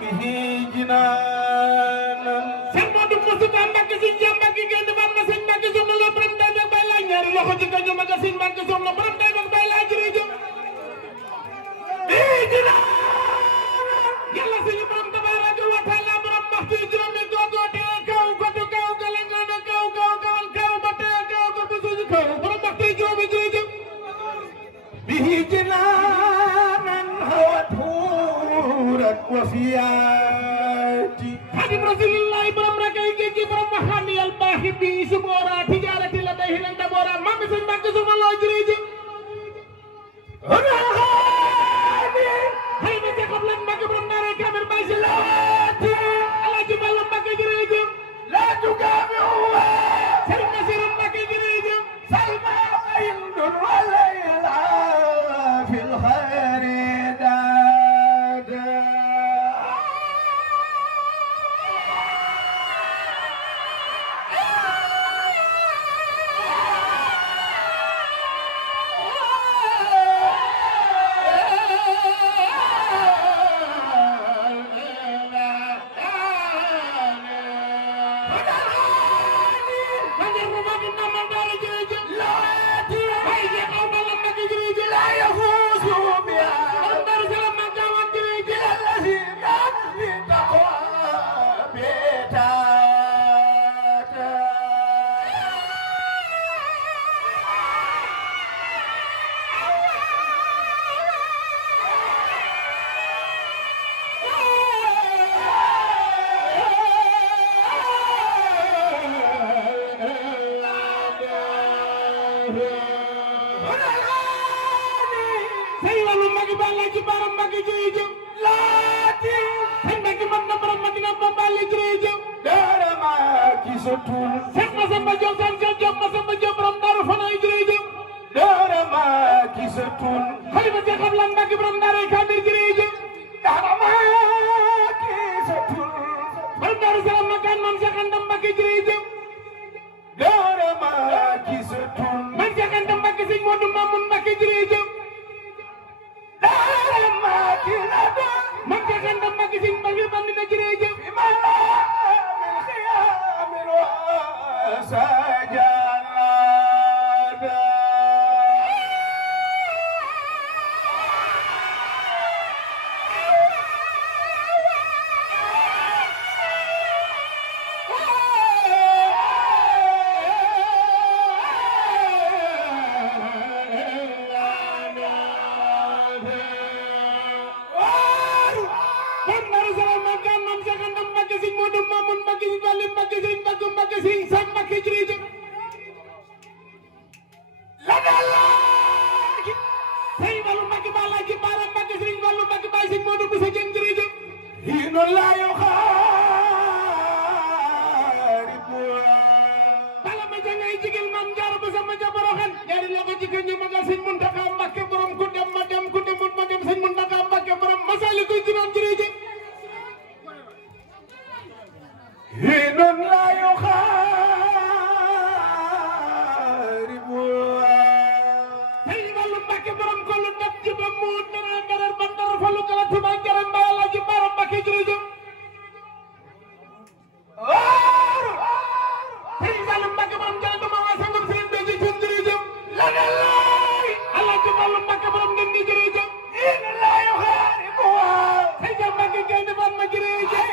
به جنانا سمود مسودا مباكي سين جام مباكي ген بام na sëñ Mbàkke soxna lo borom day ak bay la ñaari loxo ci kañu maga sëñ Mbàkke soxna borom day ak bay la jërëjëf bi jinaana yàlla suñu borom tabaaraka wa taala borom waxtu juróomi gogo te kaw ko to kaw gala ngana kaw kaw kawal kaw ba te kaw ko bu suñu kaw borom waxtu juróomi jërëjëf به جنانا هوت هورا وفياتي خادم رسول الله برم ركاي جي برم محامي الباحي بي سبورا تجارتي لديه لندا بورا مام سن مك سما لو جريج انا غادي هاي ما تخبل مك برم ناري كامر باي سلاتي الله جبل مك جريج لا تقابعوا سرنا سر مك جريج سلمى عند وليلى في الخير دادا لا يفوز بها الذي يبني تقوى بيتاتا Sayyidu magi balla ci baram magi jërëjëf laati sen magi man na borom madina ba balla jërëjëf dara ma gisatul Seex Masamba Jóob san Jóob Masamba Jóob borom Daaru Fanay jërëjëf dara ma gisatul xalifa Seex Ablan magi borom Daaru Kaamil jërëjëf dara ma gisatul borom Daaru Salaam makaan maam Seex Anta Mbakke jërëjëf dara ma gisatul maam Seex Anta Mbakke sëñ Moodu Maamun Mbakke jërëjëf dara ma gisatul maam Seex Anta Mbakke sëñ Mbakke Bandina jërëjëf بملا من خيام وسجادا Moodu Maamun Mbakke sëñ Fallu Mbakke sëñ Mbàkke Mbakke sëñ Sam Mbakke jërëjëf la dala sëñ Fallu Mbakke Balla ci baram Mbakke sëñ Fallu Mbakke Baay sëñ Moodu Buso Jeng jërëjëf hino la yukharibu bala ma jangay jigil mam jaar ba sama jaboroxan ñaari loxo ci ñu magal sëñ Muntaxa Mbakke borom ku dem ma dem ku demut ma dem sëñ Muntaxa Mbakke borom Masaalikul Jinaan jërëjëf hino la yukharibu sëñ Fallu Mbakke borom ko lu dab ci ba mu dara dara ba dara falu kala tuba jaram ba la ci baram Mbakke jërëjëf sëñ Fallu Mbakke borom jaram ba ma waa sangam sëñ Béthio Thioune jërëjëf la dala Alaaji Fallu Mbakke borom ngeen di jërëjëf hino la yukharibu sëñ Mbakke gaynde ban ma jërëjëf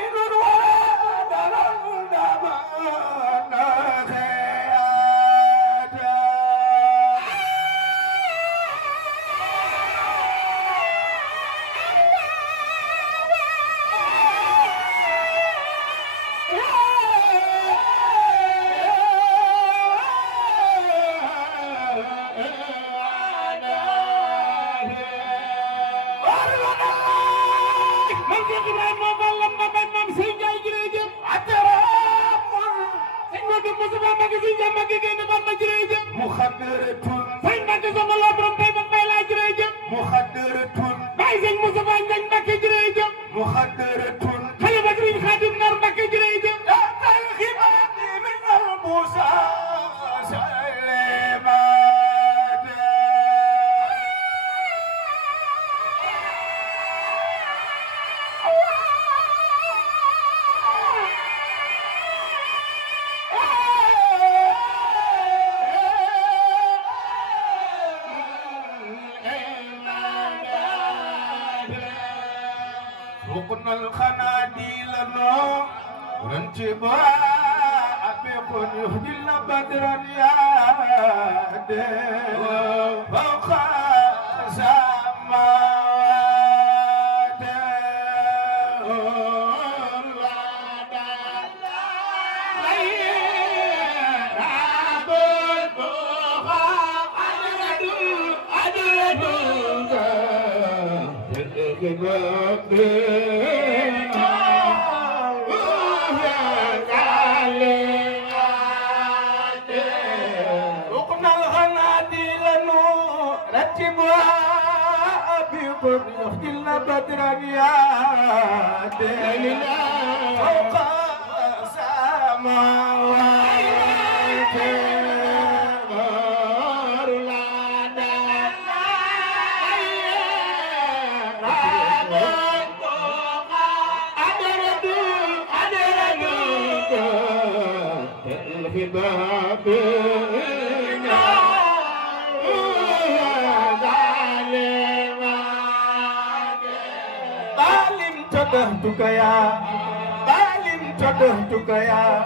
وقلنا الخناديل نو ونجيبها أبيكون يهدينا بدرا يا دير فوق السماوات وقنا الغناديل نرتبها أبيكم يخجلنا بدرا يا دير فوق السماوات تدهتك يا ظالم تدهتك يا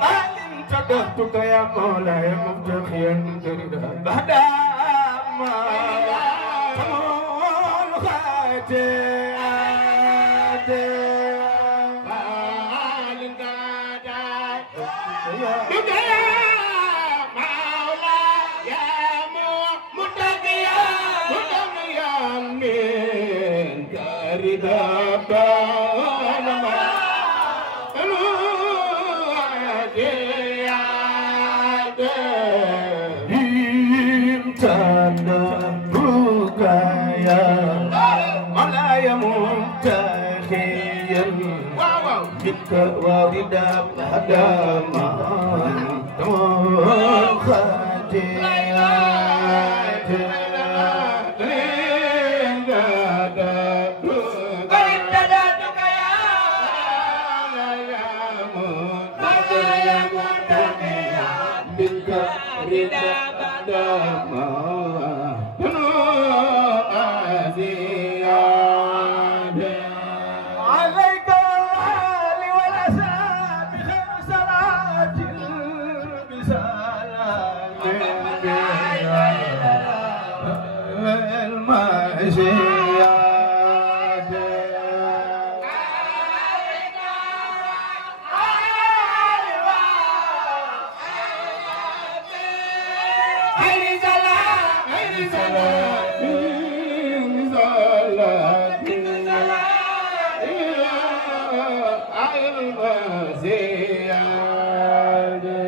ظالم تدهتك يا مولاي مفتخيا دردا بعد ما تمول خاتيات واردا هداما تمام خاتيات ارتدادك يا منتقيا بك ردا هداما